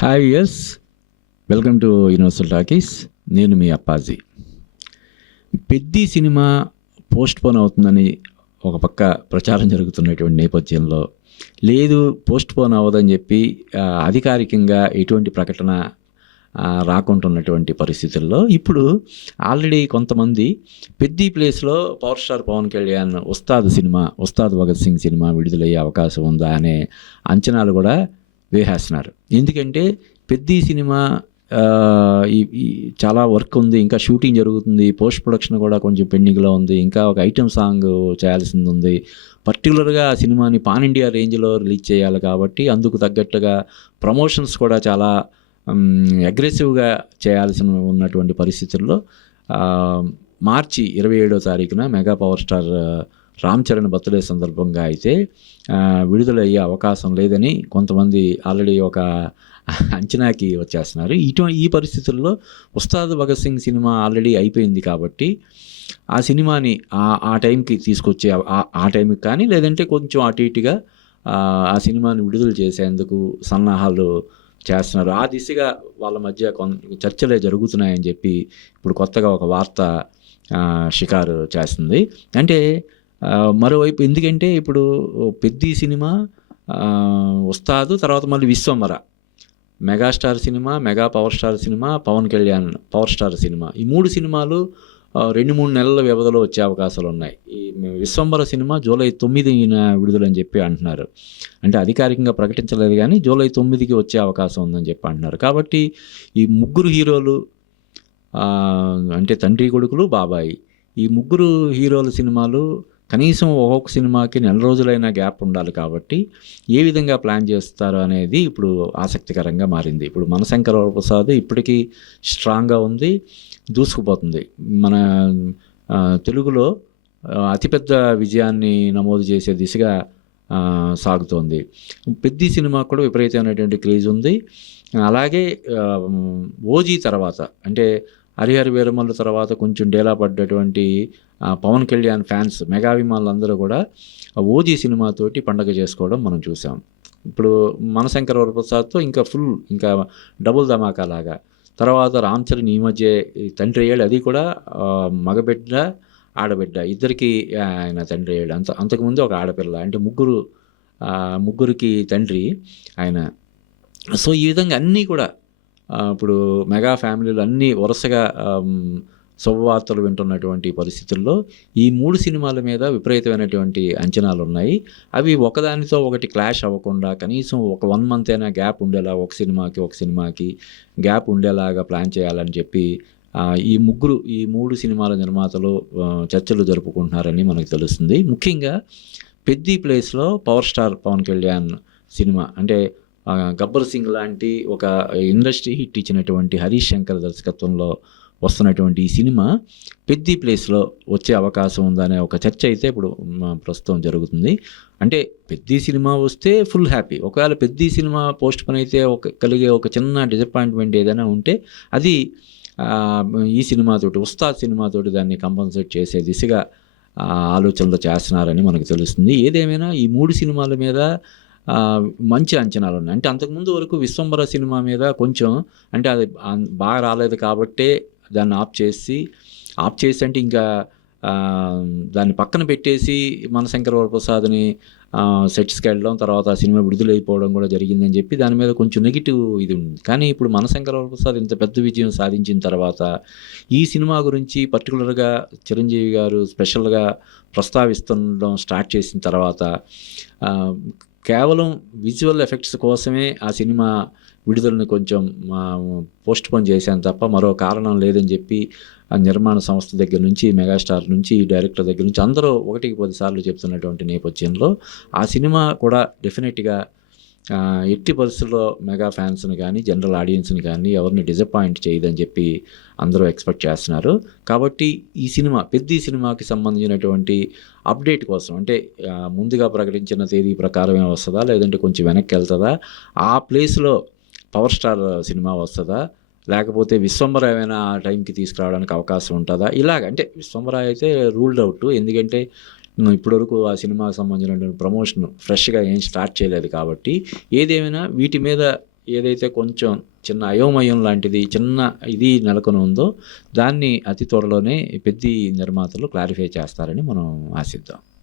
Hi yes, welcome to universal talkies. నేను మీ Appaji. Peddi cinema postpone అవుతుందని ఒక పక్క ప్రచారం జరుగుతున్నటువంటి నేపథ్యంలో, లేదు పోస్ట్ పోన్ అవ్వదని చెప్పి అధికారికంగా ఎటువంటి ప్రకటన రాకుంటున్నటువంటి పరిస్థితుల్లో ఇప్పుడు ఆల్రెడీ కొంతమంది పెద్ది ప్లేస్లో power star Pawan Kalyan Ustaad Bhagat Singh cinema విడుదలయ్యే అవకాశం ఉందా అనే అంచనాలు కూడా వేసేస్తున్నారు. ఎందుకంటే పెద్ది సినిమా చాలా వర్క్ ఉంది, ఇంకా షూటింగ్ జరుగుతుంది, పోస్ట్ ప్రొడక్షన్ కూడా కొంచెం పెండింగ్లో ఉంది, ఇంకా ఒక ఐటెం సాంగ్ చేయాల్సింది ఉంది. పర్టికులర్గా ఆ సినిమాని పాన్ ఇండియా రేంజ్లో రిలీజ్ చేయాలి కాబట్టి అందుకు తగ్గట్టుగా ప్రమోషన్స్ కూడా చాలా అగ్రెసివ్గా చేయాల్సిన ఉన్నటువంటి పరిస్థితుల్లో మార్చి 27వ తారీఖున mega power star Ram Charan birthday సందర్భంగా అయితే విడుదలయ్యే అవకాశం లేదని కొంతమంది ఆల్రెడీ ఒక అంచనాకి వచ్చేస్తున్నారు. ఈ పరిస్థితుల్లో ఉస్తాద్ భగత్ సింగ్ సినిమా ఆల్రెడీ అయిపోయింది కాబట్టి ఆ సినిమాని ఆ టైంకి తీసుకొచ్చే ఆ టైంకి కానీ, లేదంటే కొంచెం అటు ఇటుగా ఆ సినిమాని విడుదల చేసేందుకు సన్నాహాలు చేస్తున్నారు. ఆ దిశగా వాళ్ళ మధ్య చర్చలే జరుగుతున్నాయని చెప్పి ఇప్పుడు కొత్తగా ఒక వార్త షికారు చేస్తుంది. అంటే మరోవైపు ఎందుకంటే ఇప్పుడు పెద్ది సినిమా, ఉస్తాదు, తర్వాత మళ్ళీ Vishwambhara, megastar cinema, mega power star cinema, Pawan Kalyan power star cinema, ఈ 3 సినిమాలు 2-3 నెలల వ్యవధిలో వచ్చే అవకాశాలు ఉన్నాయి. ఈ విశ్వంబర సినిమా జూలై 9న విడుదలని చెప్పి అంటున్నారు. అంటే అధికారికంగా ప్రకటించలేదు కానీ జూలై 9కి వచ్చే అవకాశం ఉందని చెప్పి అంటున్నారు. కాబట్టి ఈ ముగ్గురు హీరోలు, అంటే తండ్రి కొడుకులు బాబాయి, ఈ ముగ్గురు హీరోల సినిమాలు కనీసం ఒక్కొక్క సినిమాకి 4 రోజులైనా గ్యాప్ ఉండాలి. కాబట్టి ఏ విధంగా ప్లాన్ చేస్తారు అనేది ఇప్పుడు ఆసక్తికరంగా మారింది. ఇప్పుడు మనశంకర వరప్రసాద్ ఇప్పటికీ స్ట్రాంగ్గా ఉంది, దూసుకుపోతుంది. మన తెలుగులో అతిపెద్ద విజయాన్ని నమోదు చేసే దిశగా సాగుతోంది. పెద్ది సినిమా కూడా విపరీతమైనటువంటి క్రేజ్ ఉంది. అలాగే ఓజీ తర్వాత, అంటే హరిహర వీరమల్లు తర్వాత కొంచెం డేలా పడ్డటువంటి పవన్ కళ్యాణ్ ఫ్యాన్స్, మెగాభిమానులందరూ కూడా ఓజీ సినిమాతోటి పండగ చేసుకోవడం మనం చూసాం. ఇప్పుడు మనశంకర వరప్రసాద్తో ఇంకా డబుల్ ధమాకా లాగా. తర్వాత రామ్ చరణ్ ఈ మధ్య తండ్రి అయ్యాడు, అది కూడా మగబిడ్డ ఆడబిడ్డ ఇద్దరికి ఆయన తండ్రి అయ్యాడు. అంతకుముందు ఒక ఆడపిల్ల, అంటే ముగ్గురికి తండ్రి ఆయన. సో ఈ విధంగా అన్నీ కూడా ఇప్పుడు మెగా ఫ్యామిలీలు అన్నీ వరుసగా శుభవార్తలు వింటున్నటువంటి పరిస్థితుల్లో ఈ 3 సినిమాల మీద విపరీతమైనటువంటి అంచనాలు ఉన్నాయి. అవి ఒకదానితో ఒకటి క్లాష్ అవ్వకుండా కనీసం ఒక 1 మంత్ అయినా గ్యాప్ ఉండేలా, ఒక సినిమాకి గ్యాప్ ఉండేలాగా ప్లాన్ చేయాలని చెప్పి ఈ 3 సినిమాల నిర్మాతలు చర్చలు జరుపుకుంటున్నారని మనకు తెలుస్తుంది. ముఖ్యంగా పెద్ది ప్లేస్లో power star Pawan Kalyan cinema, అంటే గబ్బర్ సింగ్ లాంటి ఒక ఇండస్ట్రీ హిట్ ఇచ్చినటువంటి హరీష్ శంకర్ దర్శకత్వంలో వస్తున్నటువంటి ఈ సినిమా పెద్ది ప్లేస్లో వచ్చే అవకాశం ఉందనే ఒక చర్చ అయితే ఇప్పుడు ప్రస్తుతం జరుగుతుంది. అంటే పెద్ది సినిమా వస్తే ఫుల్ హ్యాపీ. ఒకవేళ పెద్ది సినిమా పోస్ట్ పోన్ అయితే కలిగే ఒక చిన్న డిసప్పాయింట్మెంట్ ఏదైనా ఉంటే అది ఈ సినిమాతోటి, ఉస్తాద్ సినిమాతోటి దాన్ని కంపన్సేట్ చేసే దిశగా ఆలోచనలు చేస్తున్నారని మనకు తెలుస్తుంది. ఏదేమైనా ఈ 3 సినిమాల మీద మంచి అంచనాలు ఉన్నాయి. అంటే అంతకుముందు వరకు విశ్వంబర సినిమా మీద కొంచెం, అంటే అది బాగా రాలేదు కాబట్టే దాన్ని ఆఫ్ చేసి అంటే ఇంకా దాన్ని పక్కన పెట్టేసి మనశంకర వరప్రసాద్ని సెట్స్కి వెళ్ళడం, తర్వాత ఆ సినిమా విడుదలైపోవడం కూడా జరిగిందని చెప్పి దాని మీద కొంచెం నెగిటివ్ ఇది ఉంది. కానీ ఇప్పుడు మనశంకర వరప్రసాద్ ఇంత పెద్ద విజయం సాధించిన తర్వాత ఈ సినిమా గురించి పర్టికులర్గా చిరంజీవి గారు స్పెషల్గా ప్రస్తావిస్తుండడం స్టార్ట్ చేసిన తర్వాత కేవలం విజువల్ ఎఫెక్ట్స్ కోసమే ఆ సినిమా విడుదలని కొంచెం పోస్ట్ పోన్ చేశాను తప్ప మరో కారణం లేదని చెప్పి ఆ నిర్మాణ సంస్థ దగ్గర నుంచి, మెగాస్టార్ నుంచి, డైరెక్టర్ దగ్గర నుంచి అందరూ 1-10 సార్లు చెప్తున్నటువంటి నేపథ్యంలో ఆ సినిమా కూడా డెఫినెట్గా ఎట్టి పరిస్థితుల్లో మెగా ఫ్యాన్స్ని కానీ, జనరల్ ఆడియన్స్ని కానీ ఎవరిని డిసప్పాయింట్ చేయదని చెప్పి అందరూ ఎక్స్పెక్ట్ చేస్తున్నారు. కాబట్టి ఈ సినిమా, పెద్ది సినిమాకి సంబంధించినటువంటి అప్డేట్ కోసం, అంటే ముందుగా ప్రకటించిన తేదీ ప్రకారమే వస్తుందా, లేదంటే కొంచెం వెనక్కి వెళ్తుందా, ఆ ప్లేస్లో పవర్ స్టార్ సినిమా వస్తుందా, లేకపోతే విశ్వంబర ఏమైనా ఆ టైంకి తీసుకురావడానికి అవకాశం ఉంటుందా, ఇలాగ. అంటే విశ్వంబర అయితే రూల్డ్ అవుట్, ఎందుకంటే ఇప్పటివరకు ఆ సినిమాకి సంబంధించిన ప్రమోషన్ ఫ్రెష్గా ఏం స్టార్ట్ చేయలేదు కాబట్టి. ఏదేమైనా వీటి మీద ఏదైతే కొంచెం చిన్న అయోమయం లాంటిది, చిన్న ఇది నెలకొని ఉందో దాన్ని అతి త్వరలోనే పెద్ద నిర్మాతలు క్లారిఫై చేస్తారని మనం ఆశిద్దాం.